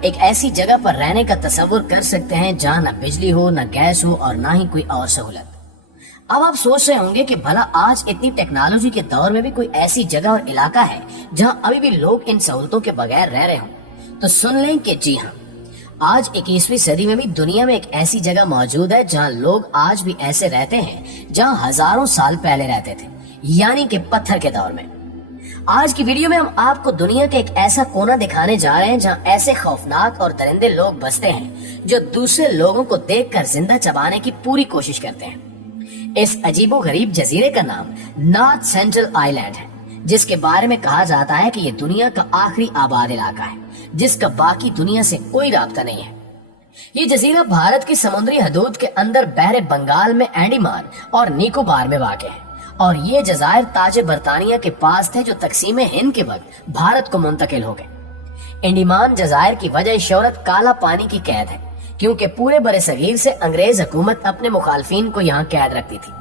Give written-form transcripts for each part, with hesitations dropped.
ایک ایسی جگہ پر رہنے کا تصور کر سکتے ہیں جہاں نہ بجلی ہو، نہ گیس ہو اور نہ ہی کوئی اور سہولت۔ اب آپ سوچ رہے ہوں گے کہ بھلا آج اتنی ٹیکنالوجی کے دور میں بھی کوئی ایسی جگہ اور علاقہ ہے جہاں ابھی بھی لوگ ان سہولتوں کے بغیر رہ رہے ہوں؟ تو سن لیں کہ جی ہاں، آج 21ویں صدی میں بھی دنیا میں ایک ایسی جگہ موجود ہے جہاں لوگ آج بھی ایسے رہتے ہیں جہاں ہزاروں سال پہلے رہتے تھے، یعنی کہ پتھر کے دور میں۔ آج کی ویڈیو میں ہم آپ کو دنیا کا ایک ایسا کونا دکھانے جا رہے ہیں جہاں ایسے خوفناک اور درندے لوگ بستے ہیں جو دوسرے لوگوں کو دیکھ کر زندہ چبانے کی پوری کوشش کرتے ہیں۔ اس عجیب و غریب جزیرے کا نام نارتھ سینٹرل آئی لینڈ ہے، جس کے بارے میں کہا جاتا ہے کہ یہ دنیا کا آخری آباد علاقہ ہے جس کا باقی دنیا سے کوئی رابطہ نہیں ہے۔ یہ جزیرہ بھارت کی سمندری حدود کے اندر بحر بنگال میں انڈیمان اور نیکوبار میں واقع ہے، اور یہ جزائر تاج برطانیہ کے پاس تھے جو تقسیم ہند کے وقت بھارت کو منتقل ہو گئے۔ انڈیمان جزائر کی وجہ شہرت کالا پانی کی قید ہے، کیونکہ پورے برصغیر سے انگریز حکومت اپنے مخالفین کو یہاں قید رکھتی تھی۔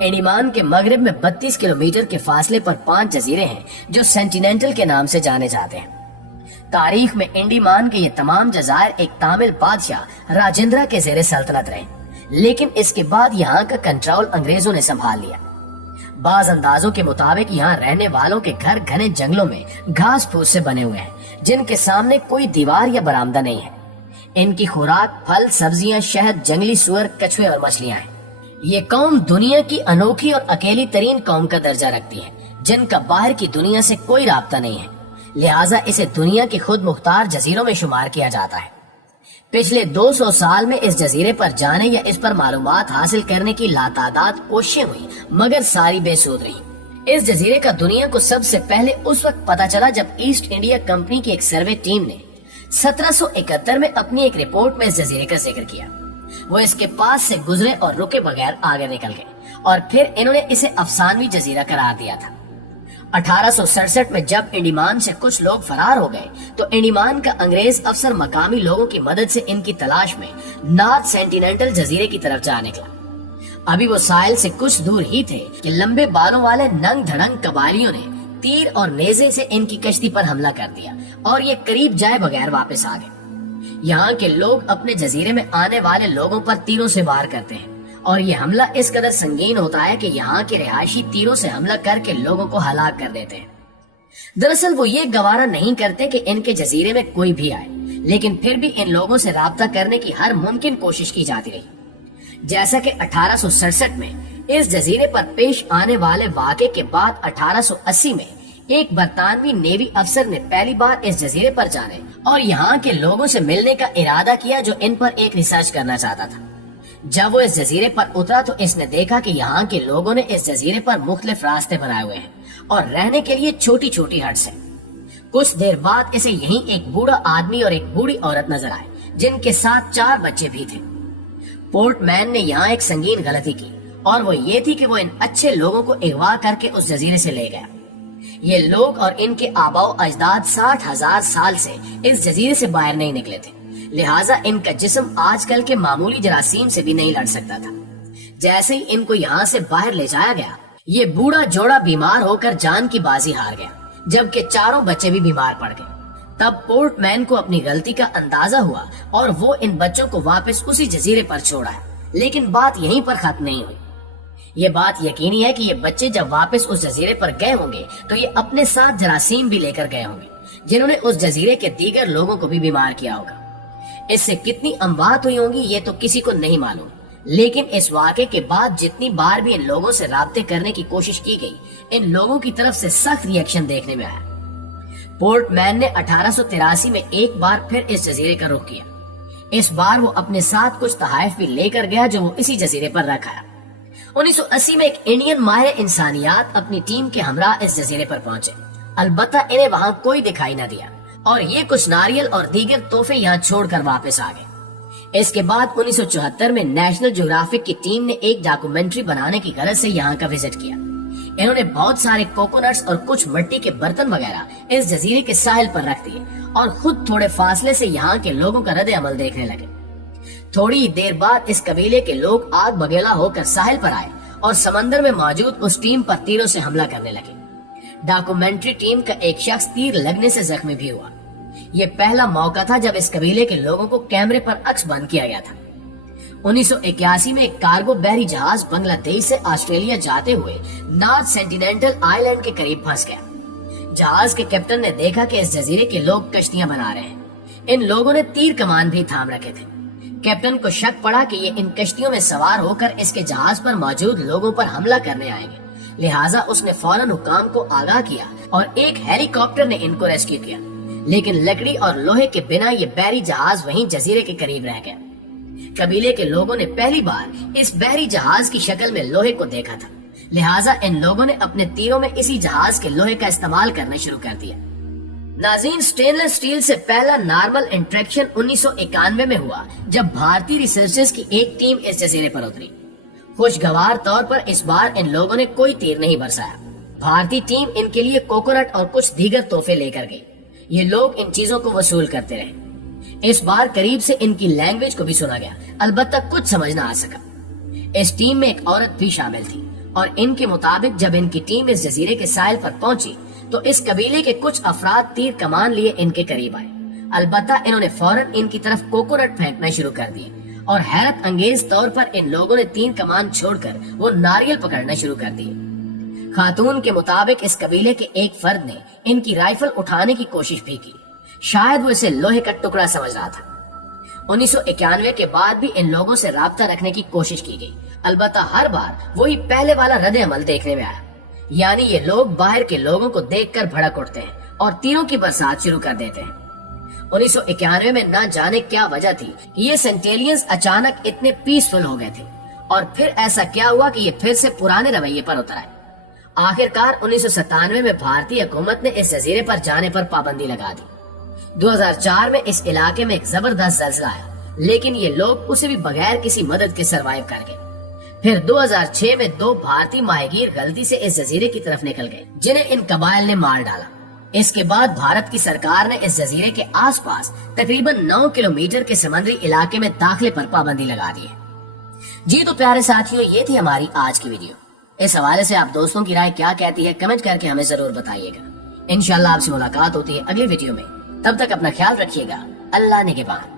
انڈیمان کے مغرب میں 32 کلومیٹر کے فاصلے پر 5 جزیرے ہیں جو سینٹیننٹل کے نام سے جانے جاتے ہیں۔ تاریخ میں انڈیمان کے یہ تمام جزائر ایک تامل بادشاہ راجندرہ کے زیر سلطنت رہے، لیکن اس کے بعد یہاں کا کنٹرول انگریزوں نے سنبھال لیا۔ بعض اندازوں کے مطابق یہاں رہنے والوں کے گھر گھنے جنگلوں میں گھاس پھوس سے بنے ہوئے ہیں، جن کے سامنے کوئی دیوار یا برآمدہ نہیں ہے۔ ان کی خوراک پھل، سبزیاں، شہد، جنگلی سور، کچھوے اور مچھلیاں ہیں۔ یہ قوم دنیا کی انوکھی اور اکیلی ترین قوم کا درجہ رکھتی ہے، جن کا باہر کی دنیا سے کوئی رابطہ نہیں ہے، لہٰذا اسے دنیا کے خود مختار جزیروں میں شمار کیا جاتا ہے۔ پچھلے 200 سال میں اس جزیرے پر جانے یا اس پر معلومات حاصل کرنے کی لاتعداد کوششیں ہوئی، مگر ساری بے سود رہی۔ اس جزیرے کا دنیا کو سب سے پہلے اس وقت پتا چلا جب ایسٹ انڈیا کمپنی کی ایک سروے ٹیم نے 1771 میں اپنی ایک رپورٹ میں اس جزیرے کا ذکر کیا۔ وہ اس کے پاس سے گزرے اور رکے بغیر آگے نکل گئے، اور پھر انہوں نے اسے افسانوی جزیرہ قرار دیا تھا۔ 1867 میں جب انڈیمان سے کچھ لوگ فرار ہو گئے تو انڈیمان کا انگریز افسر مقامی لوگوں کی مدد سے ان کی تلاش میں نارتھ سینٹیننٹل جزیرے کی طرف جا نکلا۔ ابھی وہ ساحل سے کچھ دور ہی تھے کہ لمبے بالوں والے ننگ دھڑنگ قبائلیوں نے تیر اور نیزے سے ان کی کشتی پر حملہ کر دیا، اور یہ قریب جائے بغیر واپس آ گئے۔ یہاں کے لوگ اپنے جزیرے میں آنے والے لوگوں پر تیروں سے وار کرتے ہیں، اور یہ حملہ اس قدر سنگین ہوتا ہے کہ یہاں کے رہائشی تیروں سے حملہ کر کے لوگوں کو ہلاک کر دیتے ہیں۔ دراصل وہ یہ گوارا نہیں کرتے کہ ان کے جزیرے میں کوئی بھی آئے، لیکن پھر بھی ان لوگوں سے رابطہ کرنے کی ہر ممکن کوشش کی جاتی رہی۔ جیسا کہ 1867 میں اس جزیرے پر پیش آنے والے واقعے کے بعد 1880 میں ایک برطانوی نیوی افسر نے پہلی بار اس جزیرے پر جانے اور یہاں کے لوگوں سے ملنے کا ارادہ کیا جو ان پر ایک ریسرچ کرنا چاہتا تھا۔ جب وہ اس جزیرے پر اترا تو اس نے دیکھا کہ یہاں کے لوگوں نے اس جزیرے پر مختلف راستے بنائے ہوئے ہیں اور رہنے کے لیے چھوٹی چھوٹی ہٹس ہیں۔ کچھ دیر بعد اسے یہیں ایک بوڑھا آدمی اور ایک بوڑھی عورت نظر آئے جن کے ساتھ 4 بچے بھی تھے۔ پورٹ مین نے یہاں ایک سنگین غلطی کی، اور وہ یہ تھی کہ وہ ان اچھے لوگوں کو اغوا کر کے اس جزیرے سے لے گیا۔ یہ لوگ اور ان کے آباء و اجداد 60,000 سال سے اس جزیرے سے باہر نہیں نکلے تھے، لہٰذا ان کا جسم آج کل کے معمولی جراثیم سے بھی نہیں لڑ سکتا تھا۔ جیسے ہی ان کو یہاں سے باہر لے جایا گیا، یہ بوڑھا جوڑا بیمار ہو کر جان کی بازی ہار گیا، جبکہ 4 بچے بھی بیمار پڑ گئے۔ تب پورٹ مین کو اپنی غلطی کا اندازہ ہوا اور وہ ان بچوں کو واپس اسی جزیرے پر چھوڑا ہے، لیکن بات یہیں پر ختم نہیں ہوئی۔ یہ بات یقینی ہے کہ یہ بچے جب واپس اس جزیرے پر گئے ہوں گے تو یہ اپنے ساتھ جراثیم بھی لے کر گئے ہوں گے، جنہوں نے اس جزیرے کے دیگر لوگوں کو بھی بیمار کیا ہوگا۔ اس سے کتنی اموات ہوئی ہوں گی یہ تو کسی کو نہیں معلوم، لیکن اس واقعے کے بعد جتنی بار بھی ان لوگوں سے رابطے کرنے کی کوشش کی گئی، ان لوگوں کی طرف سے سخت ری ایکشن دیکھنے میں آیا۔ پورٹ مین نے 1883 میں ایک بار پھر اس جزیرے کا رخ کیا۔ اس بار وہ اپنے ساتھ کچھ تحائف بھی لے کر گیا جو وہ اسی جزیرے پر رکھا۔ 1980 میں ایک انڈین ماہر انسانیات اپنی ٹیم کے ہمراہ اس جزیرے پر پہنچے، البتہ انہیں وہاں کوئی دکھائی نہ دیا، اور یہ کچھ ناریل اور دیگر تحفے یہاں چھوڑ کر واپس آ گئے۔ اس کے بعد 1974 میں نیشنل جیوگرافک کی ٹیم نے ایک ڈاکومنٹری بنانے کی غرض سے یہاں کا وزٹ کیا۔ انہوں نے بہت سارے کوکونٹس اور کچھ مٹی کے برتن وغیرہ اس جزیرے کے ساحل پر رکھ دیے اور خود تھوڑے فاصلے سے یہاں کے لوگوں کا رد عمل دیکھنے لگے۔ تھوڑی دیر بعد اس قبیلے کے لوگ آگ بگیلا ہو کر ساحل پر آئے اور سمندر میں موجود اس ٹیم پر تیروں سے حملہ کرنے لگے۔ ڈاکومنٹری ٹیم کا ایک شخص تیر لگنے سے زخمی بھی ہوا۔ یہ پہلا موقع تھا جب اس قبیلے کے لوگوں کو کیمرے پر عکس بند کیا گیا تھا۔ 1981 میں ایک کارگو بحری جہاز بنگلہ دیش سے آسٹریلیا جاتے ہوئے نارتھ سینٹیننٹل آئی لینڈ کے قریب پھنس گیا۔ جہاز کے کیپٹن نے دیکھا کہ اس جزیرے کے لوگ کشتیاں بنا رہے ہیں۔ ان لوگوں نے تیر کمان بھی تھام رکھے تھے۔ کیپٹن کو شک پڑا کہ یہ ان کشتیوں میں سوار ہو کر اس کے جہاز پر موجود لوگوں پر حملہ کرنے آئیں گے، لہٰذا اس نے فوراً حکام کو آگاہ کیا اور ایک ہیلی کاپٹر نے ان کو ریسکیو کیا، لیکن لکڑی اور لوہے کے بنا یہ بحری جہاز وہیں جزیرے کے قریب رہ گیا۔ قبیلے کے لوگوں نے پہلی بار اس بحری جہاز کی شکل میں لوہے کو دیکھا تھا، لہٰذا ان لوگوں نے اپنے تیروں میں اسی جہاز کے لوہے کا استعمال کرنا شروع کر دیا۔ ناظرین، سٹینلیس سٹیل سے پہلا نارمل انٹریکشن 1991 میں ہوا جب بھارتی ریسرچرز کی ایک ٹیم اس جزیرے پر اتری۔ خوشگوار طور پر اس بار ان لوگوں نے کوئی تیر نہیں برسایا۔ بھارتی ٹیم ان کے لیے کوکونٹ اور کچھ دیگر تحفے لے کر گئی۔ یہ لوگ ان چیزوں کو وصول کرتے رہے۔ اس بار قریب سے ان کی لینگویج کو بھی سنا گیا، البتہ کچھ سمجھ نہ آ سکا۔ اس ٹیم میں ایک عورت بھی شامل تھی اور ان کے مطابق جب ان کی ٹیم اس جزیرے کے ساحل پر پہنچی تو اس قبیلے کے کچھ افراد تیر کمان لیے ان کے قریب آئے، البتہ انہوں نے فوراً ان کی طرف کوکونٹ پھینکنا شروع کر دیے اور حیرت انگیز طور پر ان لوگوں نے تیر کمان چھوڑ کر وہ ناریل پکڑنا شروع کر دیے۔ خاتون کے مطابق اس قبیلے کے ایک فرد نے ان کی رائفل اٹھانے کی کوشش بھی کی، شاید وہ اسے لوہے کا ٹکڑا سمجھ رہا تھا۔ 1991 کے بعد بھی ان لوگوں سے رابطہ رکھنے کی کوشش کی گئی، البتہ ہر بار وہی پہلے والا رد عمل دیکھنے میں آیا، یعنی یہ لوگ باہر کے لوگوں کو دیکھ کر بھڑک اٹھتے ہیں اور تیروں کی برسات شروع کر دیتے ہیں۔ 1991 میں نہ جانے کیا وجہ تھی کہ یہ سینٹیلینز اچانک اتنے پیسفل ہو گئے تھے، اور پھر ایسا کیا ہوا کہ یہ پھر سے پرانے رویے پر اتر آئے۔ آخرکار 1997 میں بھارتی حکومت نے اس جزیرے پر جانے پر پابندی لگا دی۔ 2004 میں اس علاقے میں ایک زبردست زلزلہ آیا، لیکن یہ لوگ اسے بھی بغیر کسی مدد کے سروائیو کر گئے۔ پھر 2006 میں 2 بھارتی ماہی گیر غلطی سے اس جزیرے کی طرف نکل گئے، جنہیں ان قبائل نے مار ڈالا۔ اس کے بعد بھارت کی سرکار نے اس جزیرے کے آس پاس تقریباً 9 کلومیٹر کے سمندری علاقے میں داخلے پر پابندی لگا دی ہے۔ جی تو پیارے ساتھیوں، یہ تھی ہماری آج کی ویڈیو۔ اس حوالے سے آپ دوستوں کی رائے کیا کہتی ہے، کمنٹ کر کے ہمیں ضرور بتائیے گا۔ انشاءاللہ آپ سے ملاقات ہوتی ہے اگلی ویڈیو میں، تب تک اپنا خیال رکھیے گا۔ اللہ نگہبان۔